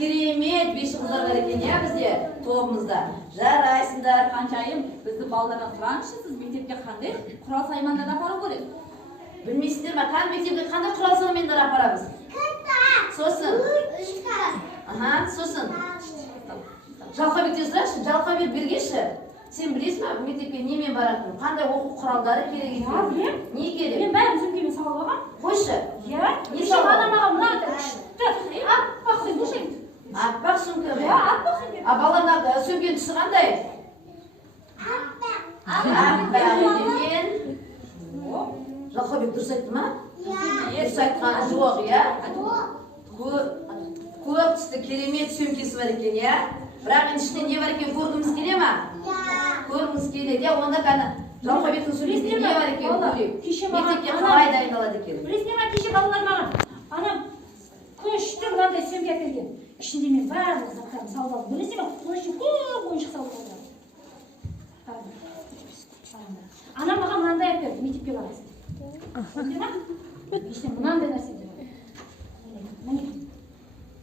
керемет беш қыздар бар екен ya бізде тобымызда. Жарайсыңдар. Қаншайым бізді балдардан сұраңызшы, сіз мектепке қандай құрал саймандар апару керек? Білмейсіңдер ма? Қан мектепке қандай құрал саймандар апарамыз? Сосын. Сосын. Жалқабектен сұрашы, Жалқабек бергеші. Сен білесің ма, мектепке немен баратын? Қандай оқу құралдары керек екен? Білем. Не керек? Мен бәрін сөмкеме салып алғам. Қойшы. Не салып алғам? Мына күшті. Аппақ сөмке. Аппақ сөмке ме? Аппақ сөмке. Балалар сөмкенің түсі қандай? Аппақ деген. Жалқабек дұрыс айтты ма? Дұрыс айтқан жоқ, я? Көп түсті керемет сөмкесі бар екен, я? Бірақ ішінде не бар екен көргіміз келе ма? Көргіміз келеді, я? Онда қана Жалқабектің сөйлесінде не бар екен көрейік? Мектепке қалай дайындалады екен? Білесіңдер ма, кеше балалар маған анам күшті мынандай сөмке әперген. Ішінде мен барлық заттарымды салып алдым. Білесіңдер ма, оның ішінде көп ойыншық салып алдым. Анам маған мынандай әперді, мектепке барасың. Білесіңдер ма? Ішінде мынандай нәрселер бар. Міне.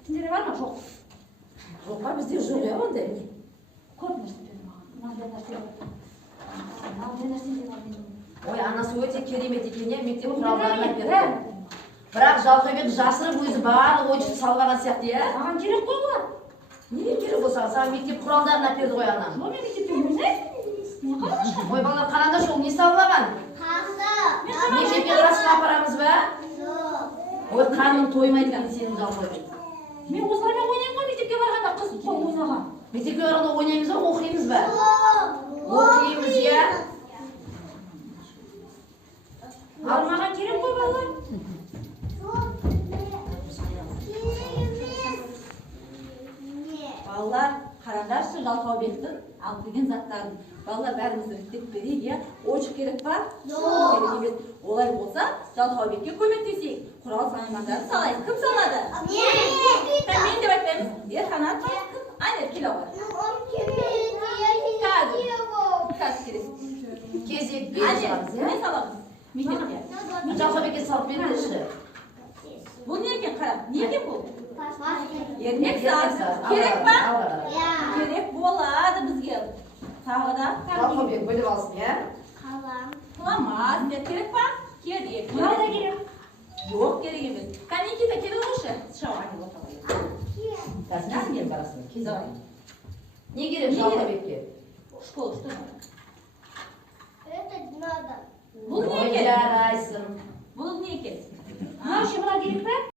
Сендерде бар ма? Жоқ. Жоқ па, бізде жоқ, я ондай. Көп нәрсе берді маған. Мынандай нәрселер бар. Мынандай нәрселер бар. Ой, анасы өте керемет екен, я? Мектеп құралдарын әперді. Бірақ Жалқабек жасырып өзі барлық ойыншықты салып алған сияқты, я? Маған керек қой бұлар. Не керек болса, саған мектеп құралдарын әперді ғой анам. Мен мектепке өзі не қалашқа? Ой, балалар қараңдаршы, ол не салып алған? Мектепке қасына апарамыз ба? Ой, қарның тоймайды екен сенің Жалқабек. Мен осылармен ойнаймын ғой мектепке барғанда қыз қой ойнаған. Мектепке барғанда ойнаймыз ба, оқимыз ба? Оқимыз, я? Ал маған керек қой балалар. Балалар, қараңдаршы Жалқабектің алып келген заттарын. Балалар бәрімізді іріктеп берейік, иә? Ойыншық керек па? Жоқ. Керек емес. Олай болса, Жалқабекке көмектесейік. Құрал саймандарын салайық. Кім салады? Мен деп айтпаймыз. Ерқанат па? Айнер, келе ғой. Қазір келесің. Кезек беріп шығамыз, я? Мен саламыз. Мектепке. Жалқабекке салып беріңізші. Бұл не екен, қара? Не екен бұл? Ермек саз. Керек па? Керек болады бізге. Тағы да? Жалқабек бөліп алсын, я? Құламаз. Керек па? Керек. Мынау да керек. Жоқ, керек емес. Никита, келе қойшы. Шауғаны отырғай. Қазір келіп барасың, кезек. Не керек Жалқабекке? Школа, что надо? Это надо. Бұл не Ой, екен? жарайсың. Бұл не екен? Мына үшін мына керек пе?